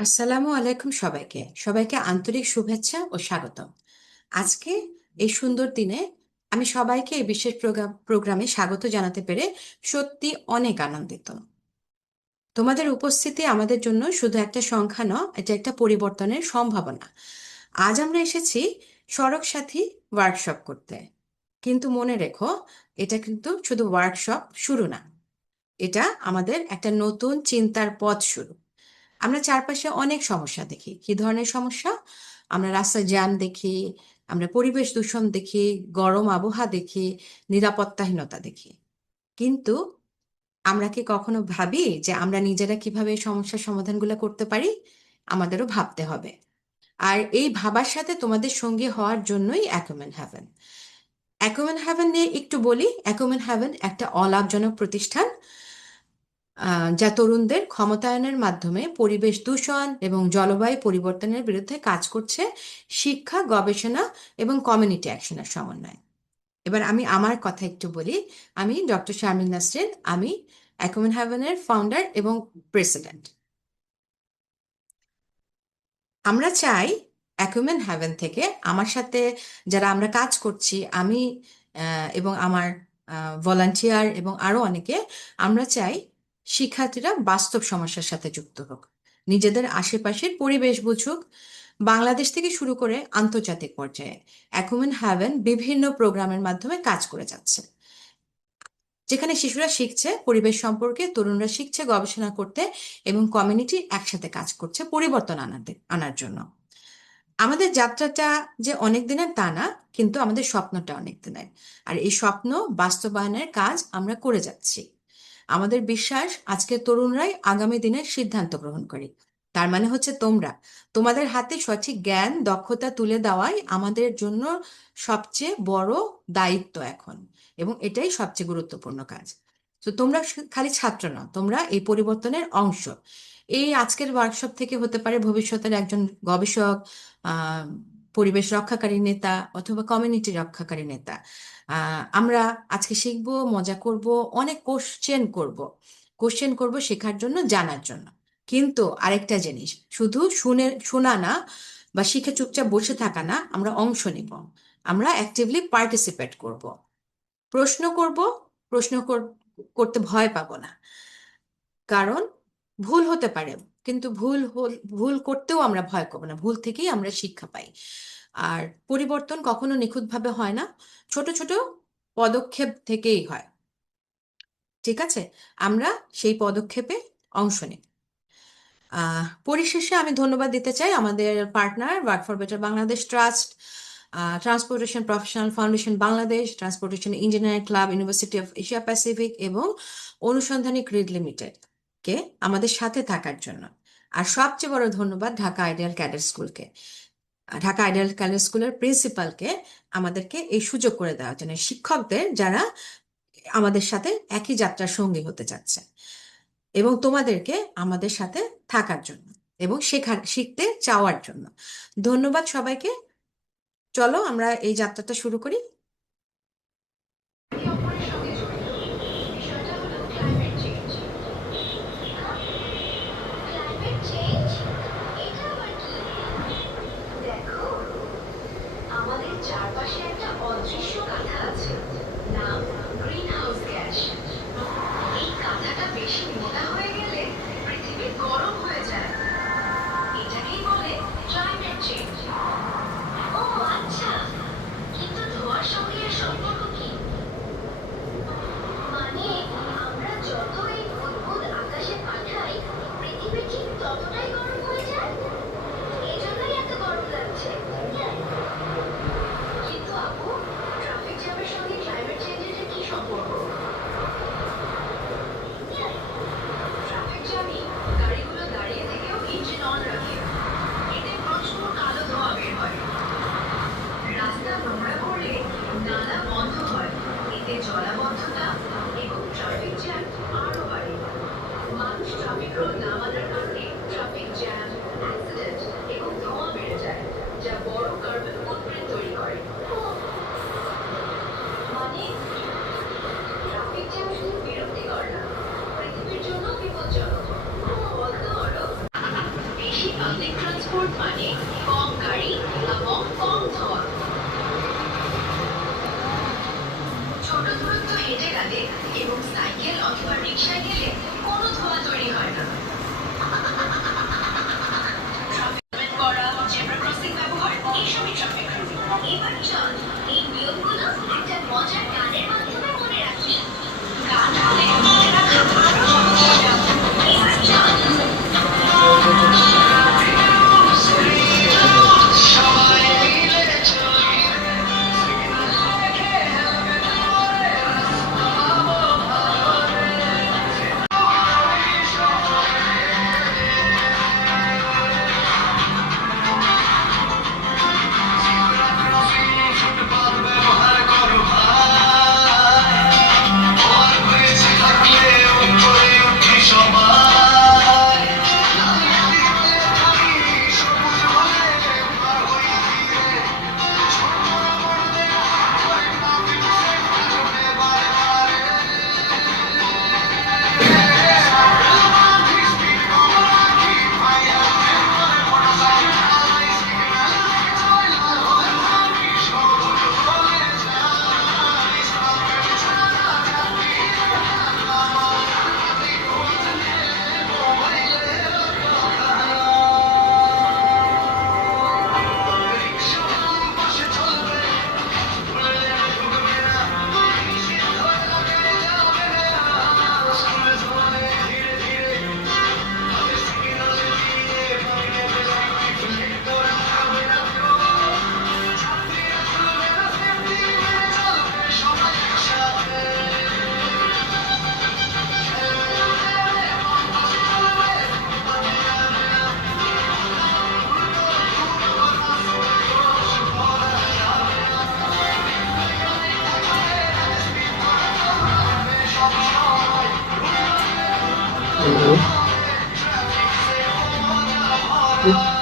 আসসালামু আলাইকুম সবাইকে সবাইকে আন্তরিক শুভেচ্ছা ও স্বাগতম। আজকে এই সুন্দর দিনে আমি সবাইকে এই বিশেষ প্রোগ্রামে স্বাগত জানাতে পেরে সত্যি অনেক আনন্দিত। তোমাদের উপস্থিতি আমাদের জন্য শুধু একটা সংখ্যা নয়, এটা একটা পরিবর্তনের সম্ভাবনা। আজ আমরা এসেছি সড়ক সাথী ওয়ার্কশপ করতে, কিন্তু মনে রেখো, এটা কিন্তু শুধু ওয়ার্কশপ শুরু না, এটা আমাদের একটা নতুন চিন্তার পথ শুরু। আমরা চারপাশে অনেক সমস্যা দেখি। কি ধরনের সমস্যা? আমরা রাস্তায় জ্যাম দেখি, আমরা পরিবেশ দূষণ দেখি, গরম আবহাওয়া দেখি, নিরাপত্তাহীনতা দেখি। কিন্তু আমরা কি কখনো ভাবি যে আমরা নিজেরা কিভাবে এই সমস্যার সমাধানগুলো করতে পারি? আমাদেরও ভাবতে হবে। আর এই ভাবার সাথে তোমাদের সঙ্গী হওয়ার জন্যই অ্যাকুমেন হ্যাভেন। অ্যাকুমেন হ্যাভেন নিয়ে একটু বলি। অ্যাকুমেন হ্যাভেন একটা অলাভজনক প্রতিষ্ঠান, যা তরুণদের ক্ষমতায়নের মাধ্যমে পরিবেশ দূষণ এবং জলবায়ু পরিবর্তনের বিরুদ্ধে কাজ করছে, শিক্ষা, গবেষণা এবং কমিউনিটি অ্যাকশনের সমন্বয়। এবার আমি আমার কথা একটু বলি। আমি ডক্টর শারমিন নাসরিন, আমি অ্যাকুমেন হ্যাভেনের ফাউন্ডার এবং প্রেসিডেন্ট। আমরা চাই অ্যাকুমেন হ্যাভেন থেকে আমার সাথে যারা আমরা কাজ করছি, আমি এবং আমার ভলান্টিয়ার এবং আরো অনেকে, আমরা চাই শিক্ষার্থীরা বাস্তব সমস্যার সাথে যুক্ত হোক, নিজেদের আশেপাশের পরিবেশ বুঝুক। বাংলাদেশ থেকে শুরু করে আন্তর্জাতিক পর্যায়ে অ্যাকুমেন হ্যাভেন বিভিন্ন প্রোগ্রামের মাধ্যমে কাজ করে যাচ্ছে, যেখানে শিশুরা শিখছে পরিবেশ সম্পর্কে, তরুণরা শিখছে গবেষণা করতে, এবং কমিউনিটি একসাথে কাজ করছে পরিবর্তন আনার জন্য। আমাদের যাত্রাটা যে অনেক দিনের তা না, কিন্তু আমাদের স্বপ্নটা অনেক দিনের। আর এই স্বপ্ন বাস্তবায়নের কাজ আমরা করে যাচ্ছি। আমাদের বিশ্বাস আজকের তরুণরাই আগামী দিনের সিদ্ধান্ত গ্রহণ করে। তার মানে হচ্ছে তোমরা, তোমাদের হাতে সঠিক জ্ঞান দক্ষতা তুলে দেওয়াই আমাদের জন্য সবচেয়ে বড় দায়িত্ব এখন, এবং এটাই সবচেয়ে গুরুত্বপূর্ণ কাজ। তো তোমরা খালি ছাত্র না, তোমরা এই পরিবর্তনের অংশ। এই আজকের ওয়ার্কশপ থেকে হতে পারে ভবিষ্যতের একজন গবেষক, আহ, পরিবেশ রক্ষাকারী নেতা অথবা কমিউনিটি রক্ষাকারী নেতা। আমরা আজকে শিখবো, মজা করব, অনেক কোশ্চেন করব শেখার জন্য, জানার জন্য। কিন্তু আরেকটা জিনিস, শুধু শোনা না বা শিখে চুপচাপ বসে থাকা না, আমরা অংশ নিব। আমরা অ্যাক্টিভলি পার্টিসিপেট করব, প্রশ্ন করব। প্রশ্ন করতে ভয় পাবো না, কারণ ভুল হতে পারে, কিন্তু ভুল করতেও আমরা ভয় করবো না। ভুল থেকেই আমরা শিক্ষা পাই। আর পরিবর্তন কখনো নিখুঁতভাবে হয় না, ছোট ছোট পদক্ষেপ থেকেই হয়। ঠিক আছে, আমরা সেই পদক্ষেপে অংশ নিই। পরিশেষে আমি ধন্যবাদ দিতে চাই আমাদের partner work for better Bangladesh trust, transportation professional foundation Bangladesh, transportation engineering club, university of Asia Pacific এবং অনুসন্ধানী গ্রিড লিমিটেড কে আমাদের সাথে থাকার জন্য। আর সবচেয়ে বড় ধন্যবাদ ঢাকা আইডিয়াল ক্যাডেট স্কুলকে, ঢাকা আইডিয়াল ক্যাডেট স্কুলের প্রিন্সিপালকে আমাদেরকে এই সুযোগ করে দেওয়ার জন্য, শিক্ষকদের যারা আমাদের সাথে একই যাত্রার সঙ্গী হতে চাচ্ছে, এবং তোমাদেরকে আমাদের সাথে থাকার জন্য এবং শিখতে চাওয়ার জন্য। ধন্যবাদ সবাইকে। চলো আমরা এই যাত্রাটা শুরু করি। একে অপরের সঙ্গে জড়িত। বিষয়টা হলো ক্লাইমেট চেঞ্জ। ক্লাইমেট চেঞ্জ, এটা আবার কি? দেখো, আমাদের চারপাশে একটা অদৃশ্য কাঁথা আছে, নাম গ্রিন হাউস গ্যাস। এই কাঁথাটা বেশি মোটা হয়ে গেলে পৃথিবী গরম হয়ে যায়। এটাকেই বলে ক্লাইমেট চেঞ্জ। ও আচ্ছা, কিন্তু ধোঁয়ার পাবলিক ট্রান্সপোর্ট মানে কম গাড়ি এবং কম ধোঁয়া। ছোট দূরত্ব হেঁটে গেলে এবং সাইকেল অথবা রিকশায় গেলে কোনো ধোঁয়া তৈরি হয় না। ট্রাফিক করা, জেব্রা ক্রসিং ব্যবহার, এইসবই ট্রাফিক রুল। এবার চল এই নিয়মগুলো একটা মজার গানের মাধ্যমে মনে রাখি। গান হলে মনে রাখা আরো সহজ হয়ে যাবে। এবার চল Mhm.